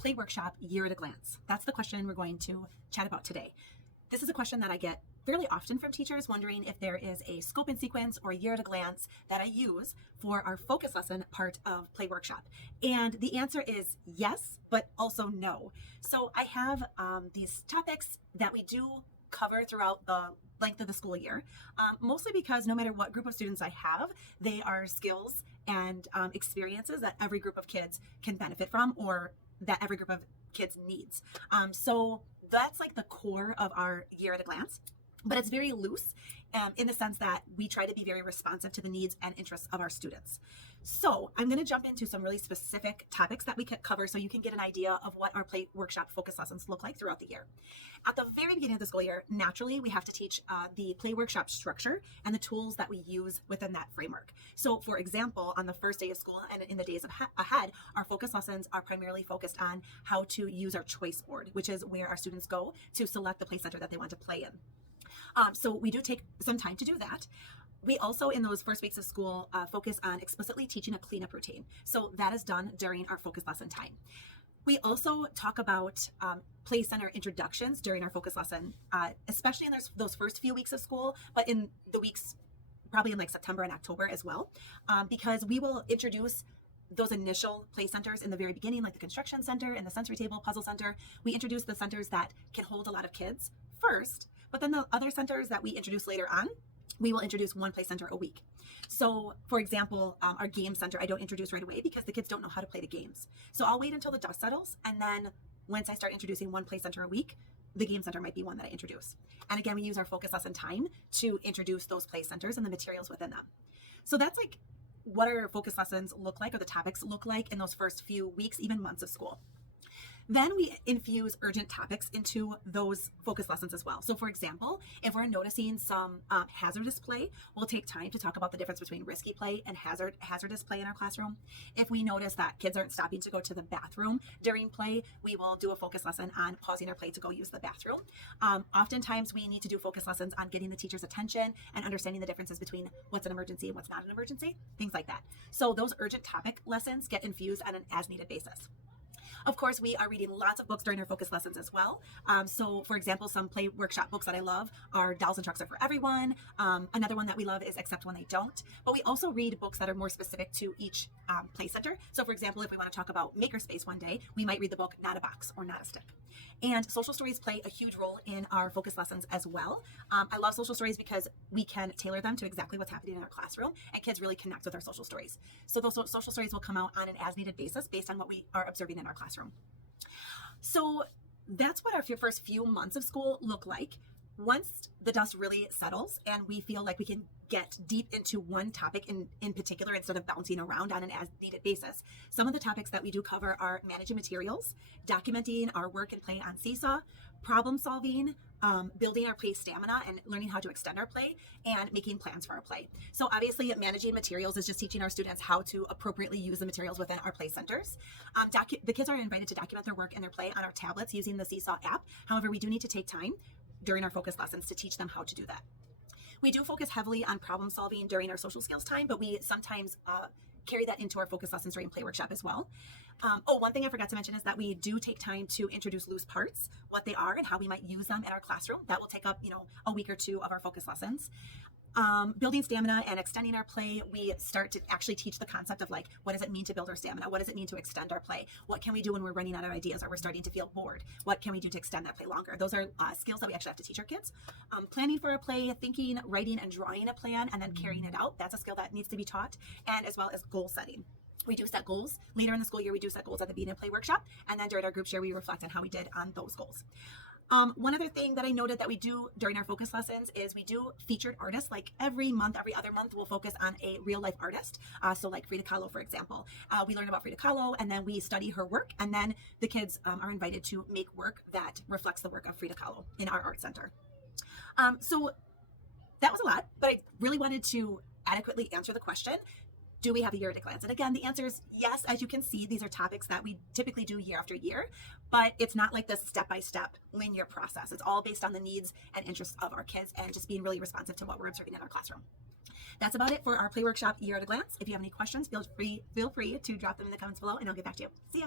Play Workshop Year at a Glance? That's the question we're going to chat about today. This is a question that I get fairly often from teachers wondering if there is a scope and sequence or a year at a glance that I use for our focus lesson part of Play Workshop. And the answer is yes, but also no. So I have these topics that we do cover throughout the length of the school year, mostly because no matter what group of students I have, they are skills and experiences that every group of kids can benefit from or that every group of kids needs. So that's like the core of our year at a glance, but it's very loose in the sense that we try to be very responsive to the needs and interests of our students. So I'm going to jump into some really specific topics that we could cover so you can get an idea of what our Play Workshop focus lessons look like throughout the year. At the very beginning of the school year, naturally, we have to teach the Play Workshop structure and the tools that we use within that framework. So for example, on the first day of school and in the days ahead, our focus lessons are primarily focused on how to use our choice board, which is where our students go to select the play center that they want to play in. So we do take some time to do that. We also, in those first weeks of school, focus on explicitly teaching a cleanup routine. So that is done during our focus lesson time. We also talk about play center introductions during our focus lesson, especially in those first few weeks of school, but in the weeks probably in like September and October as well, because we will introduce those initial play centers in the very beginning, like the construction center and the sensory table, puzzle center. We introduce the centers that can hold a lot of kids first, but then the other centers that we introduce later on, we will introduce one play center a week. So for example, our game center, I don't introduce right away because the kids don't know how to play the games. So I'll wait until the dust settles. And then once I start introducing one play center a week, the game center might be one that I introduce. And again, we use our focus lesson time to introduce those play centers and the materials within them. So that's like what our focus lessons look like, or the topics look like in those first few weeks, even months of school. Then we infuse urgent topics into those focus lessons as well. So for example, if we're noticing some hazardous play, we'll take time to talk about the difference between risky play and hazardous play in our classroom. If we notice that kids aren't stopping to go to the bathroom during play, we will do a focus lesson on pausing our play to go use the bathroom. Oftentimes we need to do focus lessons on getting the teacher's attention and understanding the differences between what's an emergency and what's not an emergency, things like that. So those urgent topic lessons get infused on an as-needed basis. Of course, we are reading lots of books during our focus lessons as well. So for example, some Play Workshop books that I love are Dolls and Trucks Are for Everyone. Another one that we love is Except When They Don't. But we also read books that are more specific to each play center. So for example, if we want to talk about Makerspace one day, we might read the book Not a Box or Not a Stick. And social stories play a huge role in our focus lessons as well. I love social stories because we can tailor them to exactly what's happening in our classroom, and kids really connect with our social stories. So those social stories will come out on an as-needed basis based on what we are observing in our classroom. So that's what our first few months of school look like. Once the dust really settles and we feel like we can get deep into one topic in particular instead of bouncing around on an as-needed basis, some of the topics that we do cover are managing materials, documenting our work and play on Seesaw, problem solving, building our play stamina and learning how to extend our play, and making plans for our play. So obviously managing materials is just teaching our students how to appropriately use the materials within our play centers. The kids are invited to document their work and their play on our tablets using the Seesaw app. However, we do need to take time during our focus lessons to teach them how to do that. We do focus heavily on problem solving during our social skills time, but we sometimes carry that into our focus lessons during Play Workshop as well. One thing I forgot to mention is that we do take time to introduce loose parts, what they are and how we might use them in our classroom. That will take up, a week or two of our focus lessons. Building stamina and extending our play, we start to actually teach the concept of like, what does it mean to build our stamina? What does it mean to extend our play? What can we do when we're running out of ideas or we're starting to feel bored? What can we do to extend that play longer? Those are skills that we actually have to teach our kids. Planning for a play, thinking, writing, and drawing a plan, and then carrying it out. That's a skill that needs to be taught, and as well as goal setting. We do set goals. Later in the school year, we do set goals at the beginning of Play Workshop, and then during our group share, we reflect on how we did on those goals. One other thing that I noted that we do during our focus lessons is we do featured artists. Like every other month, we'll focus on a real life artist. So like Frida Kahlo, for example. We learn about Frida Kahlo and then we study her work, and then the kids are invited to make work that reflects the work of Frida Kahlo in our art center. So that was a lot, but I really wanted to adequately answer the question. Do we have a year at a glance? And again, the answer is yes. As you can see, these are topics that we typically do year after year, but it's not like this step-by-step linear process. It's all based on the needs and interests of our kids and just being really responsive to what we're observing in our classroom. That's about it for our Play Workshop Year at a Glance. If you have any questions, feel free to drop them in the comments below and I'll get back to you. See ya.